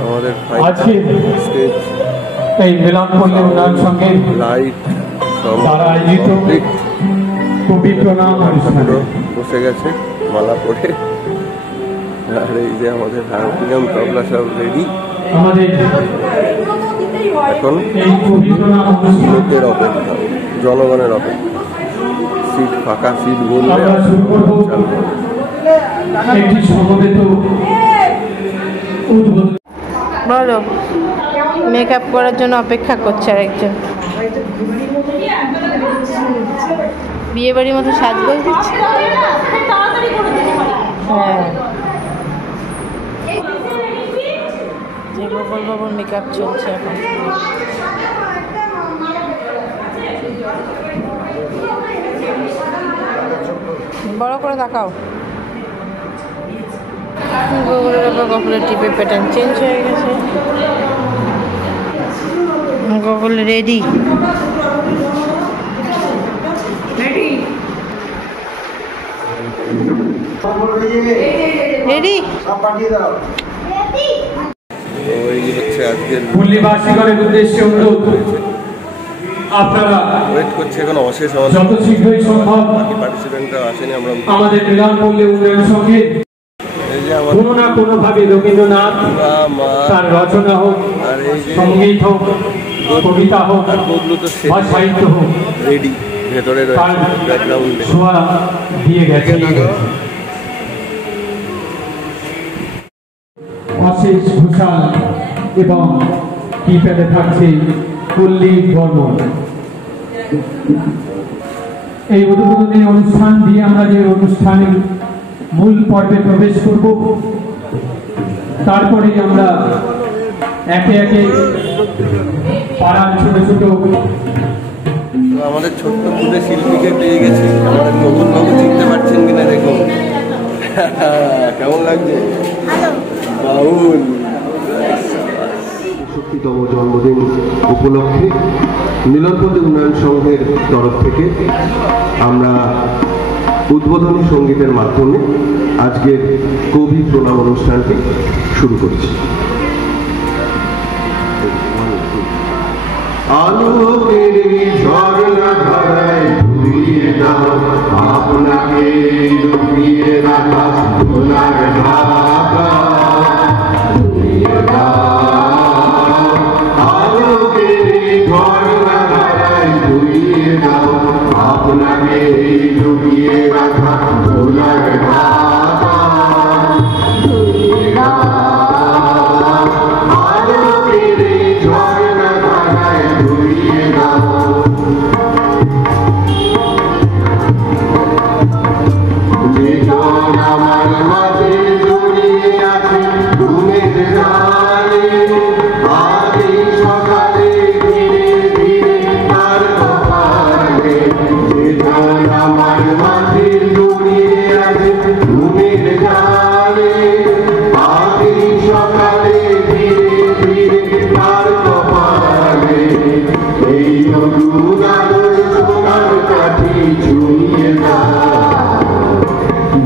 আমাদের আজকে স্টেজ এই মিলনপল্লী উন্নয়ন সঙ্গে লাইট তারা আয়োজিত কবি প্রণাম অনুষ্ঠান বসে গেছে মালা পড়ে। আর এই যে আমাদের হারমোনিয়াম তবলা সব রেডি। আমাদের এখন এই কবি প্রণাম লোকের অপেক্ষা, জনগণের অপেক্ষা। সিট ফাঁকা, সিট বললে আমরা শুরু করব একটি সমবেত উদ্বোধন। বলো, মেকআপ করার জন্য অপেক্ষা করছে আর একজন বিয়ে বাড়ির মতো সাজগোজ দিচ্ছে। হ্যাঁ, যে গোপাল বাবুর মেকআপ চলছে এখন। বড় করে দেখাও। গোবরের আবার গোপালের টিপে প্যাটার্ন চেঞ্জ হয়ে গেছে। গোপাল রেডি। রেডি হচ্ছে আজকের পল্লীবাসীগণের উদ্দেশ্যে অনুরোধ, আপনারা ওয়েট করছে এখন অশেষ। যত শীঘ্রই সম্ভব বাকি পার্টিসিপেন্টরা আসেনি। আমরা আমাদের মিলনপল্লী উন্নয়ন সঙ্গে কোনো না কোনো ভাবে রবীন্দ্রনাথ তার রচনা হোক, সঙ্গীত হোক, কবিতা হোক বা সাহিত্য হোক রেডি ভেতরে ব্যাকগ্রাউন্ডে ছোঁয়া দিয়ে গেছে। অশেষ ঘোষাল এবং কিপ্যাডে থাকছে পল্লী বর্মন। এই উদ্বোধনী অনুষ্ঠান দিয়ে আমরা যে অনুষ্ঠানের মূল পর্বে প্রবেশ করব, তারপরে আমরা একে একে পাড়ার ছোট ছোট আমাদের ছোট্ট পুজো শিল্পীকে পেয়ে গেছি। আমাদের নতুন বাবু চিনতে পারছেন কিনা দেখুন। কেমন লাগছে বাউল? ৬৬তম জন্মদিন উপলক্ষে মিলনপল্লী উন্নয়ন সংঘের তরফ থেকে আমরা উদ্বোধনী সঙ্গীতের মাধ্যমে আজকের কবি প্রণাম অনুষ্ঠানটি শুরু করছি। আলোকের ঝর্ণা ধারায় ধুইয়ে দাও আপনাকে লুকিয়ে রাখা সোনার ঢাকা, ধুইয়ে দাও আলোকের ঝর্ণা ধারায় ধুইয়ে দাও আপনাকে লুকিয়ে রাখা সোনার ঢাকা, ধুইয়ে দাও আলোকের ঝর্ণা ধারায় ধুইয়ে দাও। জীবন আমার মাঝে জড়িয়ে আছে ঘুমের জালে, আগে সকালে ধীরে ধীরে তার কপালে। জীবন আমার মাঝে জড়িয়ে আছে ঘুমের জালে, আগে সকালে ধীরে ধীরে তার কপালে। এই নতুন আলোর সোনার কাঠি ছুঁয়ে দাও,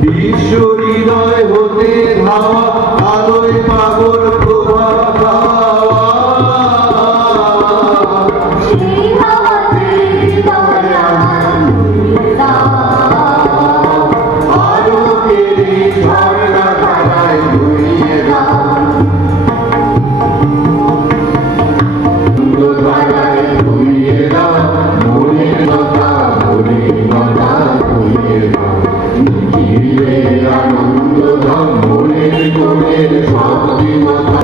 বিশ্ব হৃদয় হতে ধাওয়া আলোয় পাগল প্রভা খাওয়া, সেই হাওয়াতে হৃদয় আমার ধুইয়ে দাও আলোকের ঝর্ণা ধারায় ধুইয়ে দাও, ধারায় ধুইয়ে দাও মনের কথা মনের কথা ধুইয়ে দাও। আনন্দ ধাম মনের কোণের সব দিনতা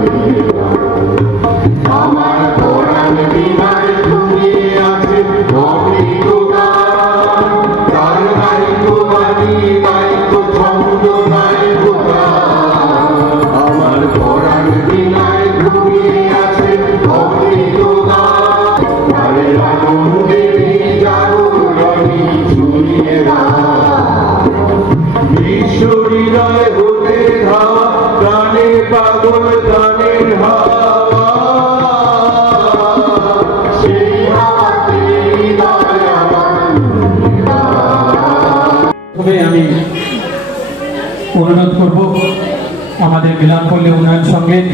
আমার পরাণ বিনায় ঘুমিয়ে আছে অমৃত গান, তার গাইব বাণী গাইব ছন্দ গাইব গান। আমার পরাণ বিনায় ঘুমিয়ে আছে অমৃত গান, তার আনন্দে জাগরণী ছুঁয়ে দাও। বিশ্ব হৃদয় হতে ধাওয়া প্রাণে পাগল গানের হাওয়া, সেই হাওয়াতে হৃদয় আমার। তবে আমি অনুরোধ করব আমাদের মিলনপল্লী উন্নয়ন সংঘের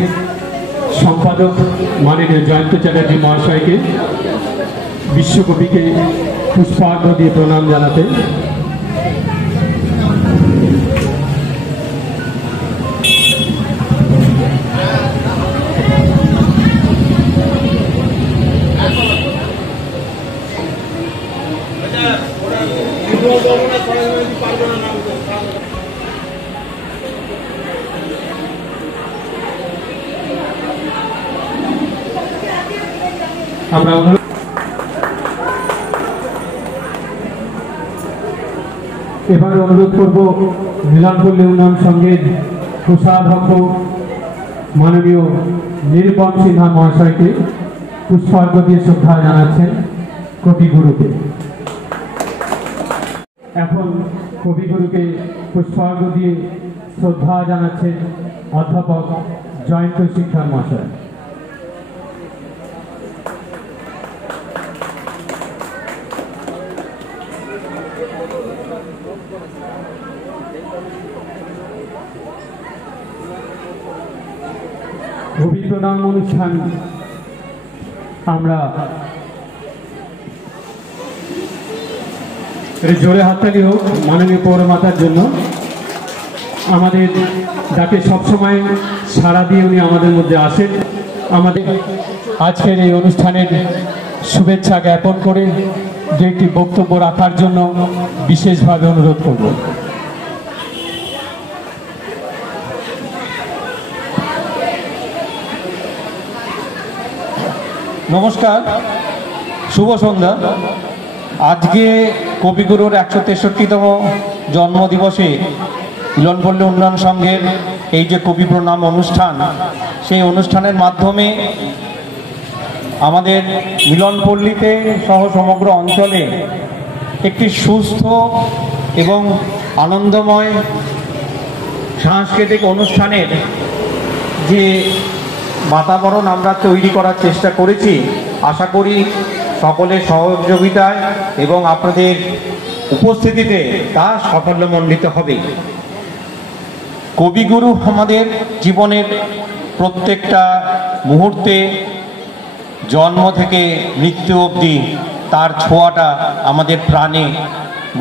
সম্পাদক মাননীয় জয়ন্ত চ্যাটার্জি মহাশয়কে বিশ্বকবিকে পুষ্পার্ঘ দিয়ে প্রণাম জানাতে আমরা এবার অনুরোধ করব মিলনপল্লী উন্নয়ন সংঘের কোষাধ্যক্ষ মাননীয় নীলপম সিনহা মহাশয়কে পুষ্পার্ঘ দিয়ে শ্রদ্ধা জানাচ্ছেন কবিগুরুকে। এখন কবিগুরুকে পুষ্পার্ঘ দিয়ে শ্রদ্ধা জানাচ্ছেন অধ্যাপক জয়ন্ত শিক্ষা মহাশয়। কবি প্রণাম অনুষ্ঠান আমরা জোরে হাততালি হোক মাননীয় পৌরমাতার জন্য। আমাদের ডাকে সবসময় সাড়া দিয়ে উনি আমাদের মধ্যে আসেন। আমাদের আজকের এই অনুষ্ঠানের শুভেচ্ছা জ্ঞাপন করে দু একটি বক্তব্য রাখার জন্য বিশেষভাবে অনুরোধ করব। নমস্কার, শুভ সন্ধ্যা। আজকে কবিগুরুর 163তম জন্মদিবসে মিলনপল্লী উন্নয়ন সংঘের এই যে কবি প্রণাম অনুষ্ঠান, সেই অনুষ্ঠানের মাধ্যমে আমাদের মিলনপল্লীতে সহ সমগ্র অঞ্চলে একটি সুস্থ এবং আনন্দময় সাংস্কৃতিক অনুষ্ঠানের যে বাতাবরণ আমরা তৈরি করার চেষ্টা করেছি, আশা করি সকলের সহযোগিতায় এবং আপনাদের উপস্থিতিতে তা সাফল্যমণ্ডিত হবে। কবিগুরু আমাদের জীবনের প্রত্যেকটা মুহূর্তে, জন্ম থেকে মৃত্যু অবধি তার ছোঁয়াটা আমাদের প্রাণে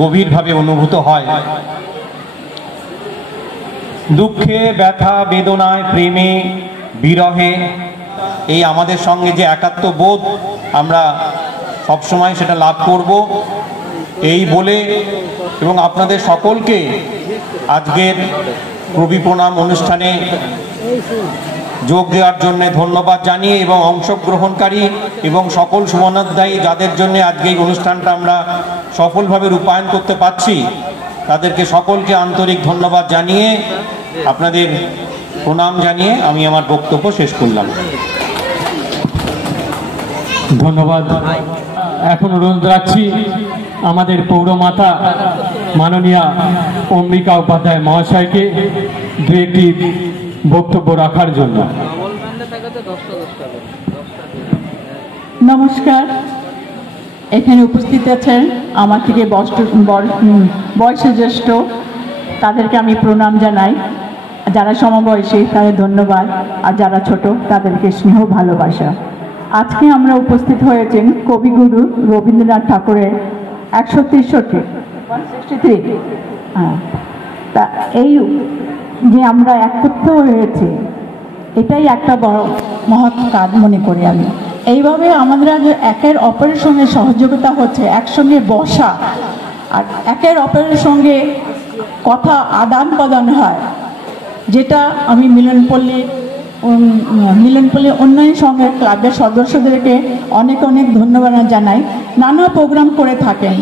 গভীরভাবে অনুভূত হয়। দুঃখে, ব্যথা, বেদনায়, প্রেমে, বিরহে এই আমাদের সঙ্গে যে একাত্মবোধ আমরা সবসময় সেটা লাভ করব এই বলে এবং আপনাদের সকলকে আজকের কবি প্রণাম অনুষ্ঠানে যোগ দেওয়ার জন্য ধন্যবাদ জানিয়ে এবং অংশগ্রহণকারী এবং সকল সুমনাধ্যায়ী যাদের জন্য আজকে এই অনুষ্ঠানটা আমরা সফলভাবে রূপায়ণ করতে পারছি, তাদেরকে সকলকে আন্তরিক ধন্যবাদ জানিয়ে আপনাদের প্রণাম জানিয়ে আমি আমার বক্তব্য শেষ করলাম। ধন্যবাদ। এখন অনুরোধ রাখছি আমাদের পৌরমাতা মাননীয়া অম্বিকা উপাধ্যায় মহাশয়কে দু একটি বক্তব্য রাখার জন্য। নমস্কার, এখানে উপস্থিত আছেন আমার থেকে বয়সে জ্যেষ্ঠ, তাদেরকে আমি প্রণাম জানাই। যারা সমবয়সী তাদের ধন্যবাদ, আর যারা ছোট তাদেরকে স্নেহ ভালোবাসা। আজকে আমরা উপস্থিত হয়েছেন কবিগুরু রবীন্দ্রনাথ ঠাকুরের 163 তা এই যে আমরা একত্র হয়েছি, এটাই একটা বড় মহৎ কাজ মনে করি আমি। এইভাবে আমরা যে একের অপরের সঙ্গে সহযোগিতা হচ্ছে, একসঙ্গে বসা আর একের অপরের সঙ্গে কথা আদান প্রদান হয়, যেটা আমি মিলনপল্লী উন্নয়ন সংঘের ক্লাবের সদস্যদেরকে অনেক অনেক ধন্যবাদ জানাই। নানা প্রোগ্রাম করে থাকেন,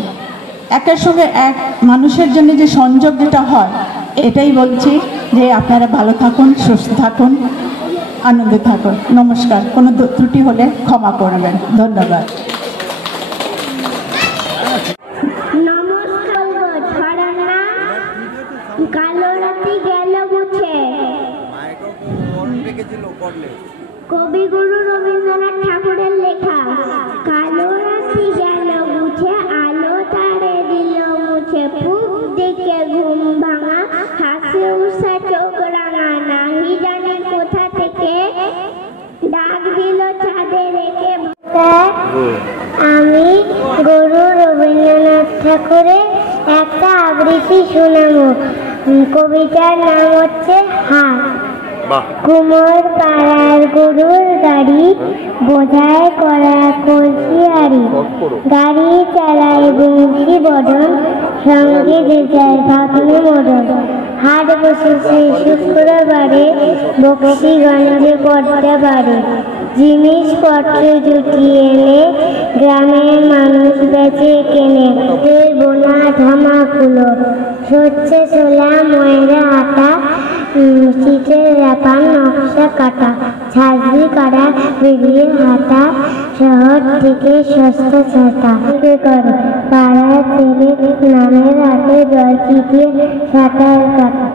একের সঙ্গে এক মানুষের জন্য যে সংযোগ যেটা হয়, এটাই বলছি যে আপনারা ভালো থাকুন, সুস্থ থাকুন, আনন্দে থাকুন। নমস্কার, কোনো ত্রুটি হলে ক্ষমা করবেন। ধন্যবাদ। কবিগুরু রবীন্দ্রনাথ ঠাকুরের লেখা। কালো রাত্রি গেল মুছে, আলো তারে দিল মুছে, পূব দিকে ঘুম ভাঙা, হাসি উষা চোখ রাঙা, নাহি জানে কোথা থেকে নমস্কার, আমি গুরু রবীন্দ্রনাথ ঠাকুরের একটা আবৃত্তি শোনাবো। কবিতার নাম হচ্ছে হাট। কুমোর পাড়ার গরুর গাড়ি, বোঝায় করা কলসি আড়ি, গাড়ি চালায় বংশী বদন, সঙ্গে যে যায় ভাগ্নে মদন। হাট বসেছে শুক্রবারে, বক্সিগঞ্জে করতে পারে, জিনিসপত্র জুটিয়ে এনে গ্রামের মানুষ বেচে কেনে। বোনা ধামাকুলো, সচ্ছে ছোলা ময়রা আটা, শীতের ব্যাপার নকশা কাটা, ছাজরি কাটা বেরিয়ে হাঁটা, শহর থেকে সস্তা ছাতা করে পাড়ার ছেলে নামের হাতে জল ছিটিয়ে সাঁতার কাটা।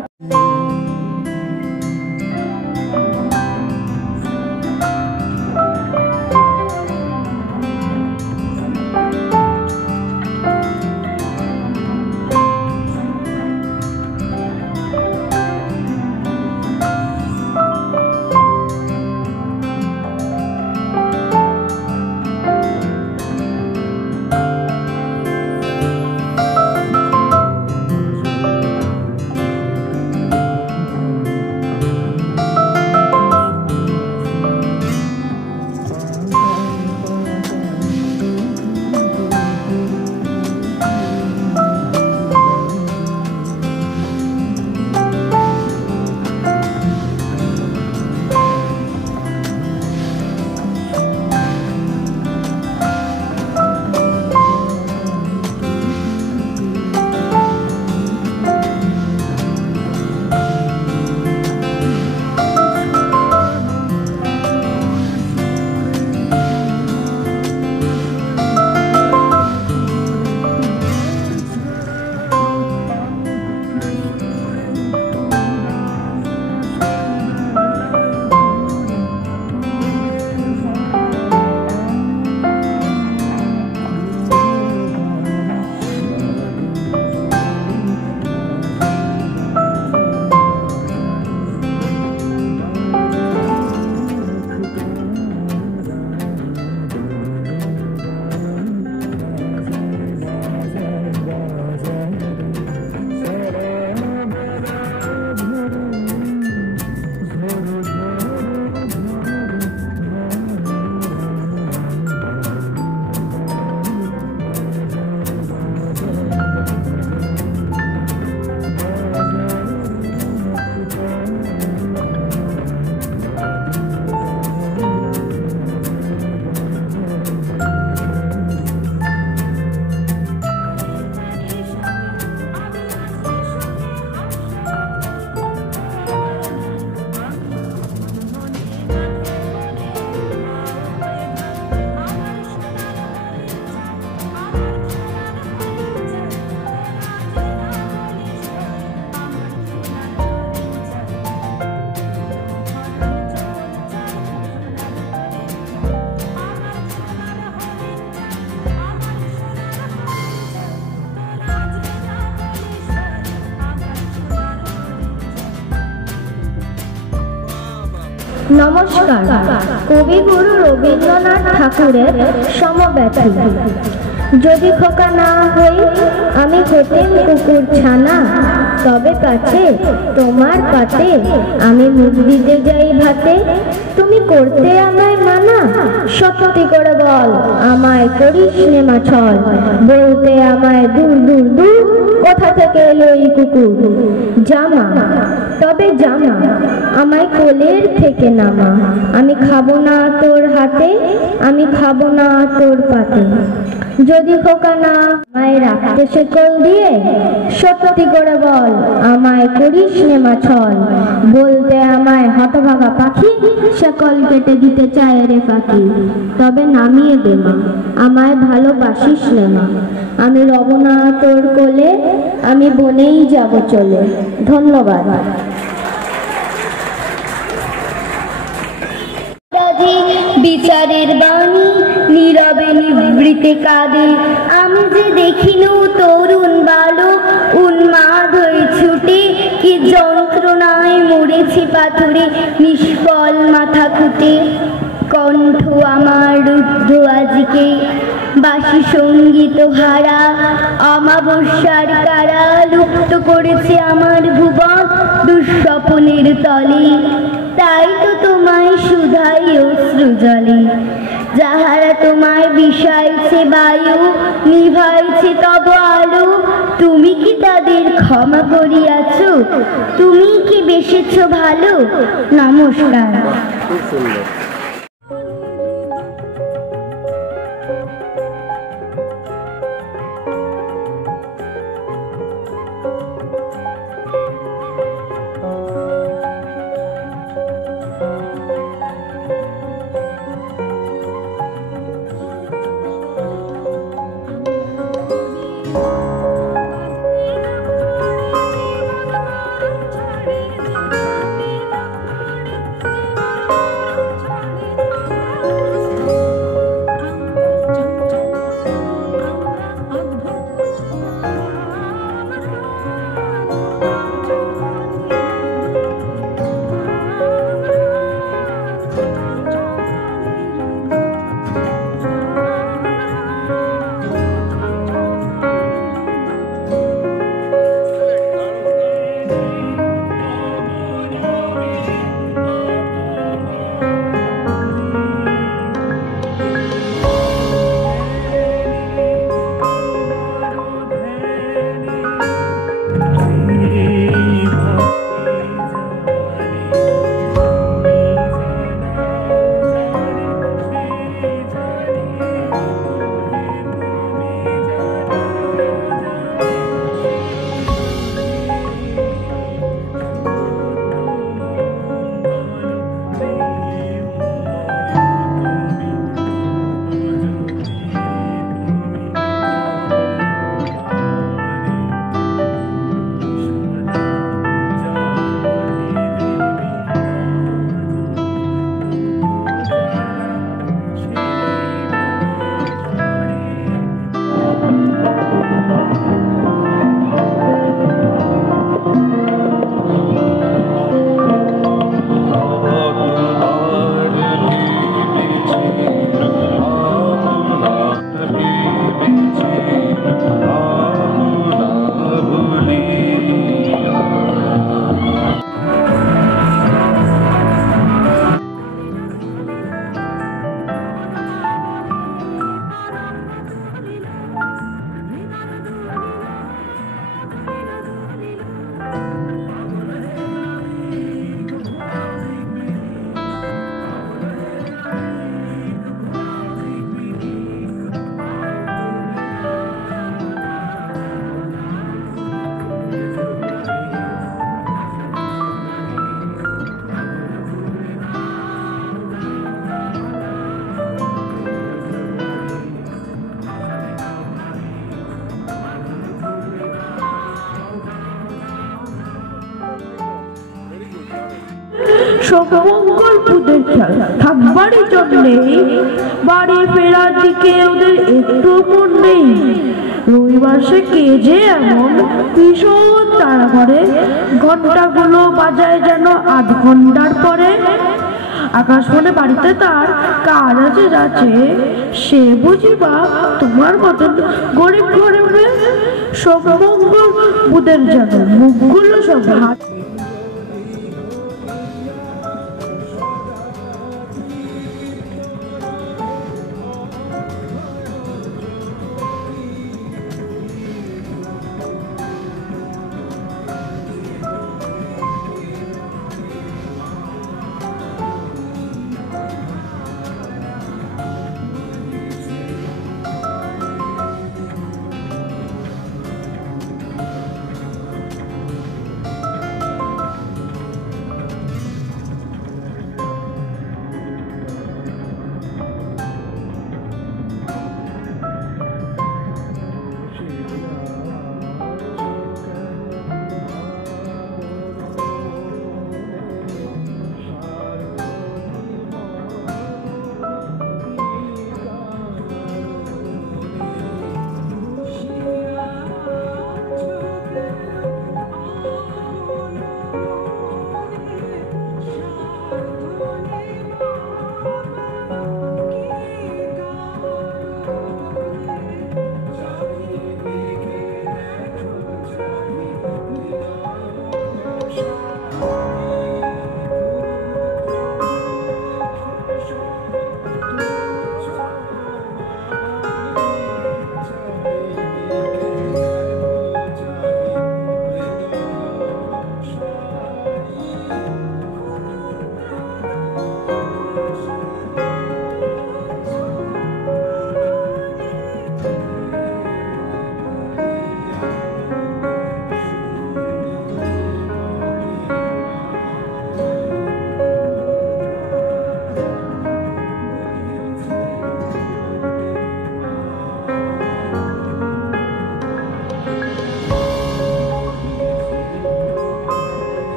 নমস্কার, কবিগুরু রবীন্দ্রনাথ ঠাকুরের সমব্যথী। যদি খোকা না হই আমি হতেম কুকুর ছানা, তবে কাছে তোমার পাতে আমি মুখ দিতে যাই ভাতে। তুমি করতে আমায় মানা, সত্যি করে বল আমায় করিস নে মাছল। বলতে আমায় দূর দূর দূর, কোথা থেকে এলো এই কুকুর। জামা তবে জামা আমায় কোলের থেকে নামা, আমি খাবো না তোর হাতে, আমি খাবো না তোর পাতে। যদি খোকা না আমায় রাখতে শেকল দিয়ে, সত্যি করে বল আমায় করিস নে মাছল। বলতে আমায় হতভাগা পাখি, শেকল কেটে দিতে চায় রে পাখি। তবে নামিয়ে দে মা, আমায় ভালোবাসিস নে মা, আমি রব না তোর কোলে, আমি বনেই যাব চলে। ধন্যবাদ। বিচারের বাণী নীরবে নিবৃতে কাঁদে, আমি যে দেখিনু তরুণ বালক উন্মাদ হয়ে ছুটে, কি যন্ত্রণায় মরেছি পাথরে নিষ্ফল মাথা খুঁটে। কণ্ঠ আমার রুদ্ধ আজকে বাসি সঙ্গীত হারা অমাবস্যার কারা লুপ্ত করেছে আমার ভুবন দুঃস্বপ্নের তলে তাই তো তোমায় শুধাই অশ্রু জলে যাহারা তোমায় বিষাইছে বায়ু নিভাইছে তব আলো তুমি কি তাদের ক্ষমা করিয়াছ তুমি কি বেসেছ ভালো নমস্কার। খুব সুন্দর। সকলপুদের খেলা থাকবারই জন্যে বাড়ি ফেরার দিকে ওদের একটু মন নেই। রবিবার সে কে যে এমন ভীষণ তাড়া করে ঘন্টাগুলো বাজায় যেন আধ ঘন্টার পরে। আকাশবাণী বাড়িতে তার কাজ আছে যাচ্ছে সে বুঝিবা তোমার মতন গরিব ঘরে সকমঙ্গল বুধের যেন মুখগুলো সব হাত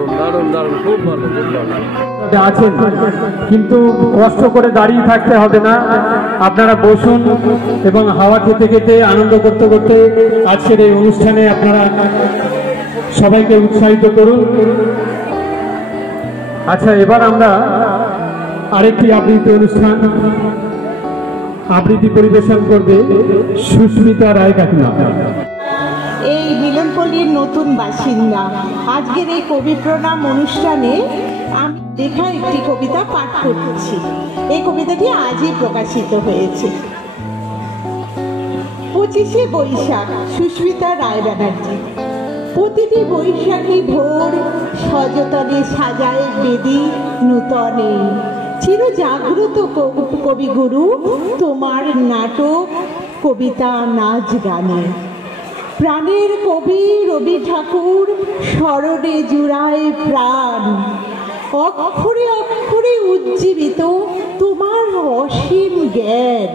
দারুণ দারুণ দারুণ, খুব ভালো খুব ভালো। আছেন কিন্তু কষ্ট করে দাঁড়িয়ে থাকতে হবে না, আপনারা বসুন এবং হাওয়া খেতে খেতে আনন্দ করতে করতে আজকের এই অনুষ্ঠানে আপনারা সবাইকে উৎসাহিত করুন। আচ্ছা, এবার আমরা আরেকটি আবৃত্তি অনুষ্ঠান, আবৃত্তি পরিবেশন করবে সুস্মিতা রায় কাকিমা। এই মিলনপল্লীর নতুন বাসিন্দা। আজকের এই কবি প্রণাম অনুষ্ঠানে আমি লেখা একটি কবিতা পাঠ করছি। এই কবিতাটি আজই প্রকাশিত হয়েছে। 25শে বৈশাখ, সুস্মিতা রায় ব্যানার্জি। প্রতিটি বৈশাখী ভোর সযতনে সাজায় বেদি নূতনে, চির জাগ্রত কবিগুরু তোমার নাটক কবিতা নাচ গানে। প্রাণের কবি রবি ঠাকুর স্মরণে জুড়ায় প্রাণ, অক্ষরে অক্ষরে উজ্জীবিত তোমার অসীম জ্ঞান।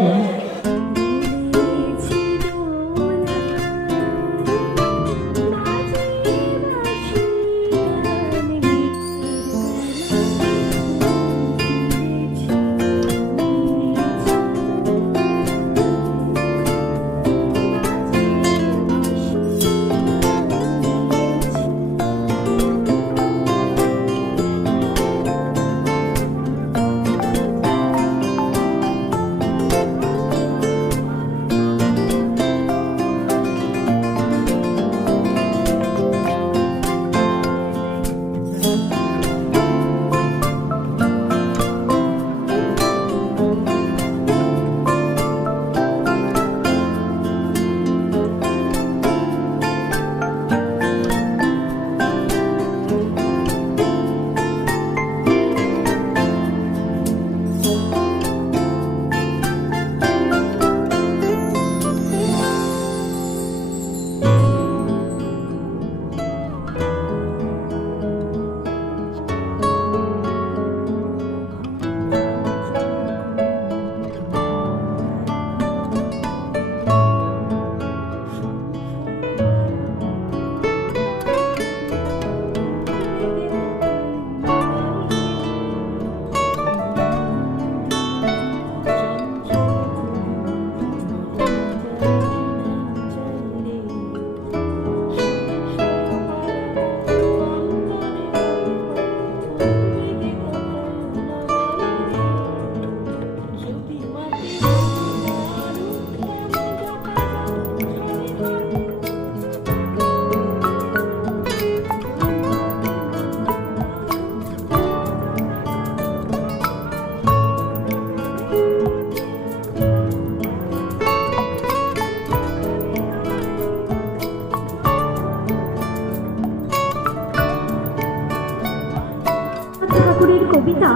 কবিতা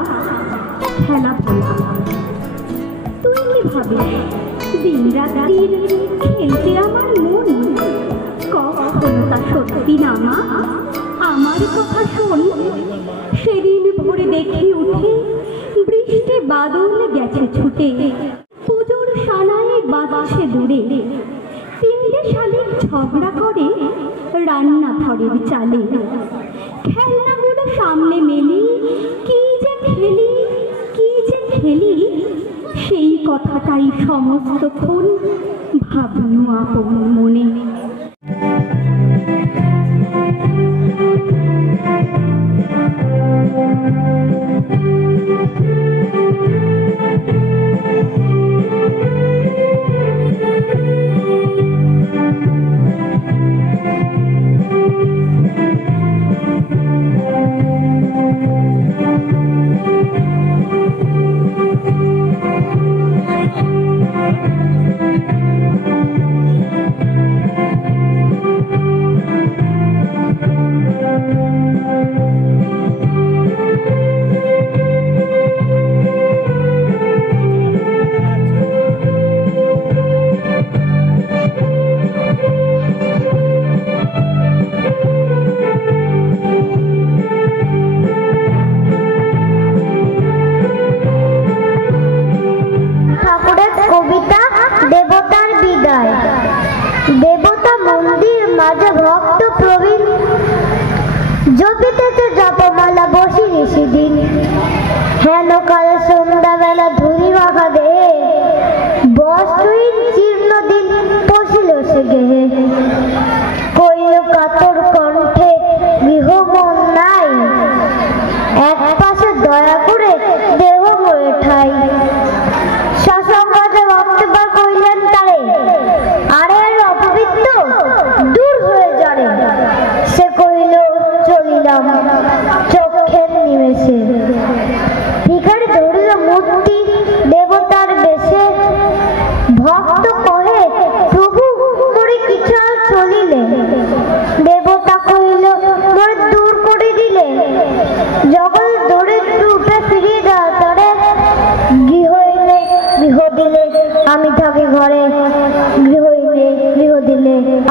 খেলা বলা। তুই কি ভাবিস দিন রাত্রির খেলতে আমার মন? কখনো তা সত্যি না মা, আমার কথা শোন। সেদিন ভোরে দেখি উঠে বৃষ্টি বাদল গেছে ছুটে, পুজোর সানায় বাজছে দূরে। তিনটে শালিক ঝগড়া করে রান্নাঘরের চালে, খেলনাগুলো সামনে মেলি, কি যে খেলি কি যে খেলি, সেই কথাটাই সমস্তক্ষণ ভাবনু আপন মনে।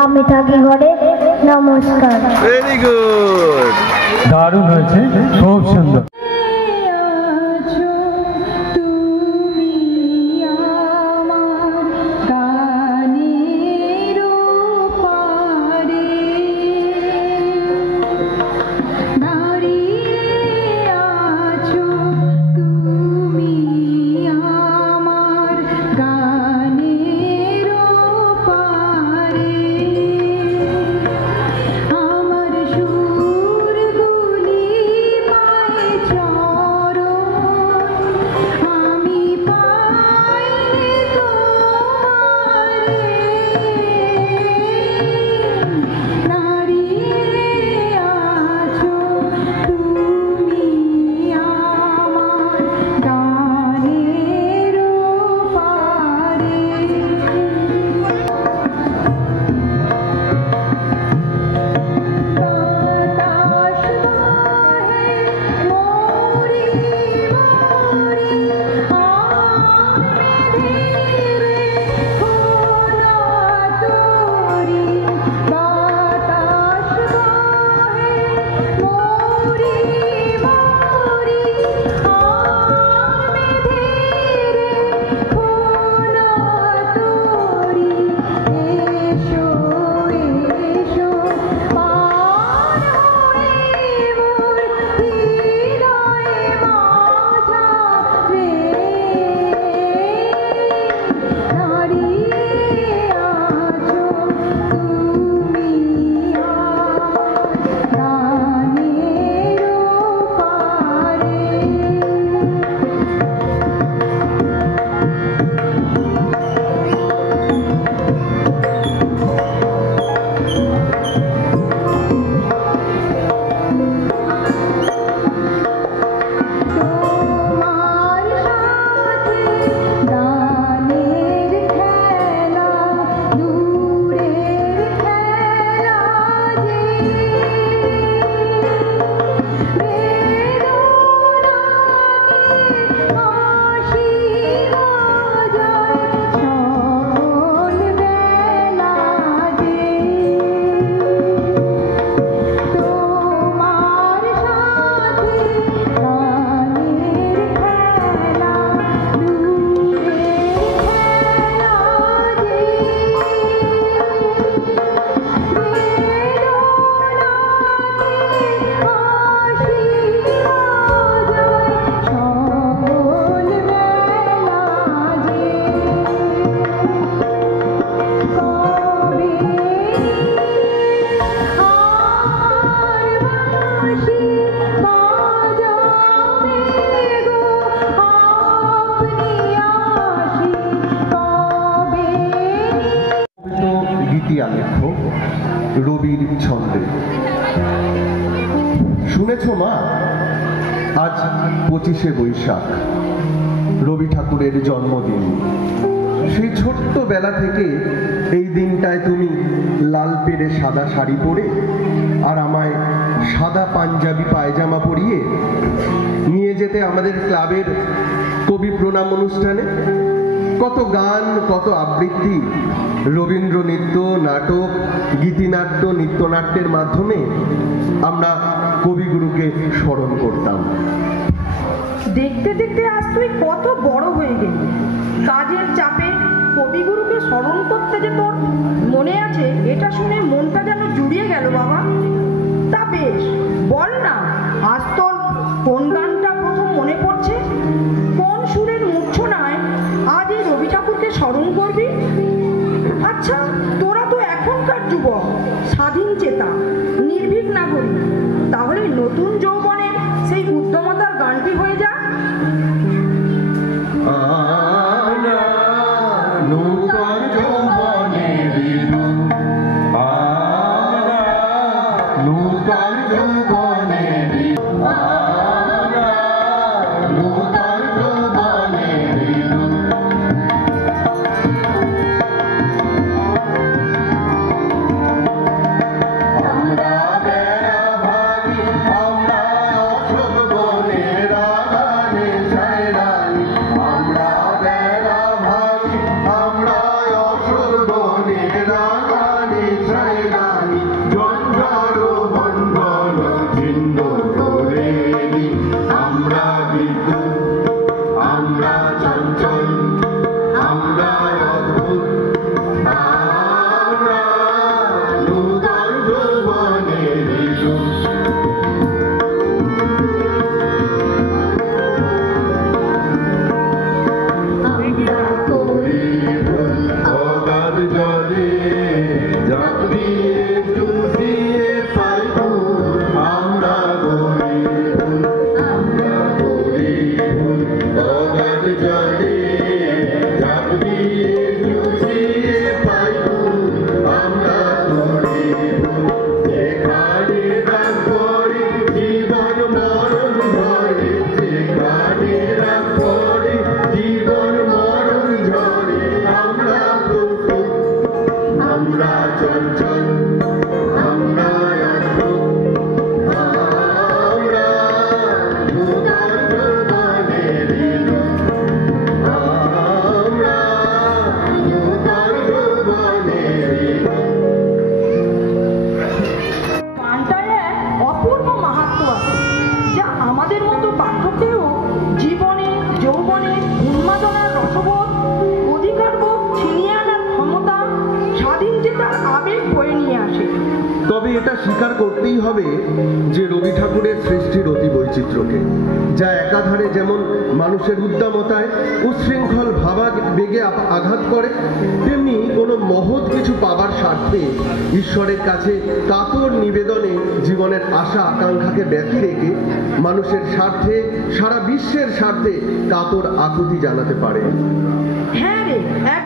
আমি থাকি ঘরে। নমস্কার। ভেরি গুড, দারুণ হয়েছে, খুব সুন্দর। রবির ছন্দে। শুনেছ মা, আজ 25শে বৈশাখ, রবি ঠাকুরের জন্মদিন। সেই ছোট্ট বেলা থেকে এই দিনটায় তুমি লাল পেরে সাদা শাড়ি পরে আর আমায় সাদা পাঞ্জাবি পায়জামা পরিয়ে নিয়ে যেতে আমাদের ক্লাবের কবি প্রণাম অনুষ্ঠানে। কত গান, কত আবৃত্তি, রবীন্দ্র নৃত্য, নাটক, গীতিনাট্য, নৃত্যনাট্যের মাধ্যমে আমরা কবিগুরুকে স্মরণ করতাম। দেখতে দেখতে আজ তুই কত বড় হয়ে গেলি। কাজের চাপে কবিগুরুকে স্মরণ করতে যে তোর মনে আছে, এটা শুনে মনটা যেন জুড়িয়ে গেল বাবা। তা বেশ, বল না আজ তোর কোন গানটা প্রথম মনে পড়ছে? কোন সুরের মূর্ছনায় আজ এই রবি ঠাকুরকে স্মরণ করবি? আচ্ছা, তোরা তো এখনকার যুবক, স্বাধীন চেতা, নির্ভীক নাগরিক, তাহলে নতুন যৌবনের সেই উদ্যমতার গানটি হয়ে যা। আমরা অশোক বনে রাধা চঞ্চল আমরা আমরা নূতন যৌবনের আমরা নূতন যৌবনের গানটায় এক অপূর্ব মাহাত্ম্য আছে যা আমাদের মতো পাঠকদেরও জীবনে যৌবনে উন্মাদনার রসবোধ অধিকারবোধ ছিনিয়ে আনার ক্ষমতা স্বাধীন চেতার আবেগ বয়ে নিয়ে আসে। তবে এটা স্বীকার করতেই হবে যে রবি ঠাকুরের সৃষ্টির অতি বৈচিত্র্যকে, যা একাধারে যেমন মানুষের উদ্দামতায় উচ্ছৃঙ্খল ভাবাবেগে আঘাত করে, তেমনি কোনো মহৎ কিছু পাবার স্বার্থে ঈশ্বরের কাছে কাতর নিবেদনে জীবনের আশা আকাঙ্ক্ষাকে ব্যথা রেখে মানুষের স্বার্থে, সারা বিশ্বের স্বার্থে কাতর আকুতি জানাতে পারে। হ্যাঁ রে, এক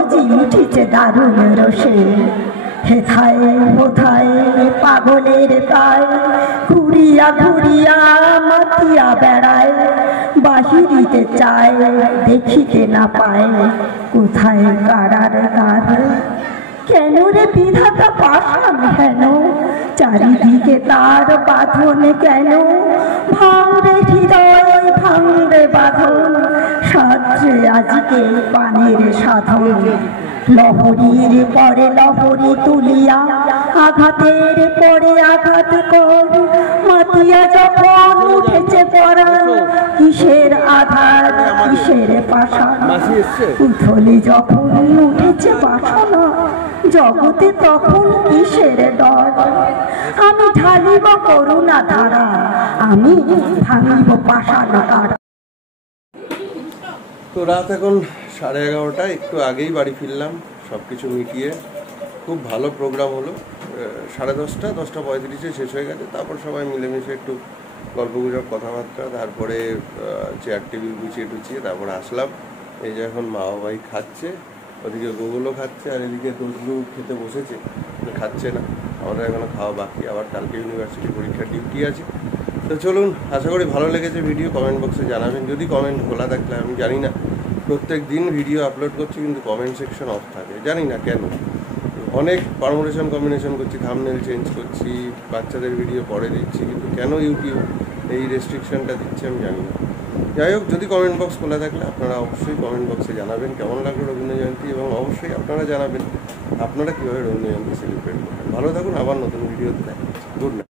মগজি উঠিছে দারুণ রসে, হেথায় হোথায় পাগলের প্রায়, ঘুরিয়া ঘুরিয়া মাতিয়া বেড়ায়, বাহিরিতে চায় দেখিতে না পায়, কোথায় কারার কার। কেন রে বিধাতা পাষাণ হেন, চারিদিকে তার বাঁধন কেন, ভাঙরে হৃদয় ভাঙরে বাঁধন, সাত্রে আজকে পানের সাধন। লহরীর পরে লহরী তুলিয়া, আঘাতের পরে আঘাত কর, মাতিয়া যখন উঠেছে পড়া, কিসের আধার কিসের পাষাণ। উথলি যখন উঠেছে বাসনা, জগতে তখন কিসের ডর। আমি ঢালিব করুণা ধারা, আমি ভাঙিব পাষাণ কারা। তো রাত এখন 11:30, একটু আগেই বাড়ি ফিরলাম সব কিছু মিটিয়ে। খুব ভালো প্রোগ্রাম হলো। 10:30, 10:35 শেষ হয়ে গেছে। তারপর সবাই মিলেমিশে একটু গল্পগুজব কথাবার্তা, তারপরে চেয়ার টেবিল গুছিয়ে টুচিয়ে তারপরে আসলাম। এই যে এখন মা বাবাই খাচ্ছে, ওদিকে গোগুলো খাচ্ছে, আর এদিকে দোষগুলো খেতে বসেছে, খাচ্ছে না। আমাদের এখনো খাওয়া বাকি, আবার কালকে ইউনিভার্সিটি পরীক্ষার ডিউটি আছে। তো চলুন, আশা করি ভালো লেগেছে ভিডিও। কমেন্ট বক্সে জানাবেন, যদি কমেন্ট খোলা থাকলে। আমি জানি না, প্রত্যেক দিন ভিডিও আপলোড করছি কিন্তু কমেন্ট সেকশন অফ থাকে, জানি না কেন। অনেক পারমোটেশন কম্বিনেশন করছি, থাম্বনেল চেঞ্জ করছি, বাচ্চাদের ভিডিও পরে দিচ্ছি, কিন্তু কেন ইউটিউব এই রেস্ট্রিকশনটা দিচ্ছে আমি জানি না। যাই হোক, যদি কমেন্ট বক্স খোলা থাকলে আপনারা অবশ্যই কমেন্ট বক্সে জানাবেন কেমন লাগলো রবীন্দ্র জয়ন্তী, এবং অবশ্যই আপনারা জানাবেন আপনারা কীভাবে রবীন্দ্র জয়ন্তী সেলিব্রেট করবেন। ভালো থাকুন, আবার নতুন ভিডিওতে দেখা হচ্ছে। Good night.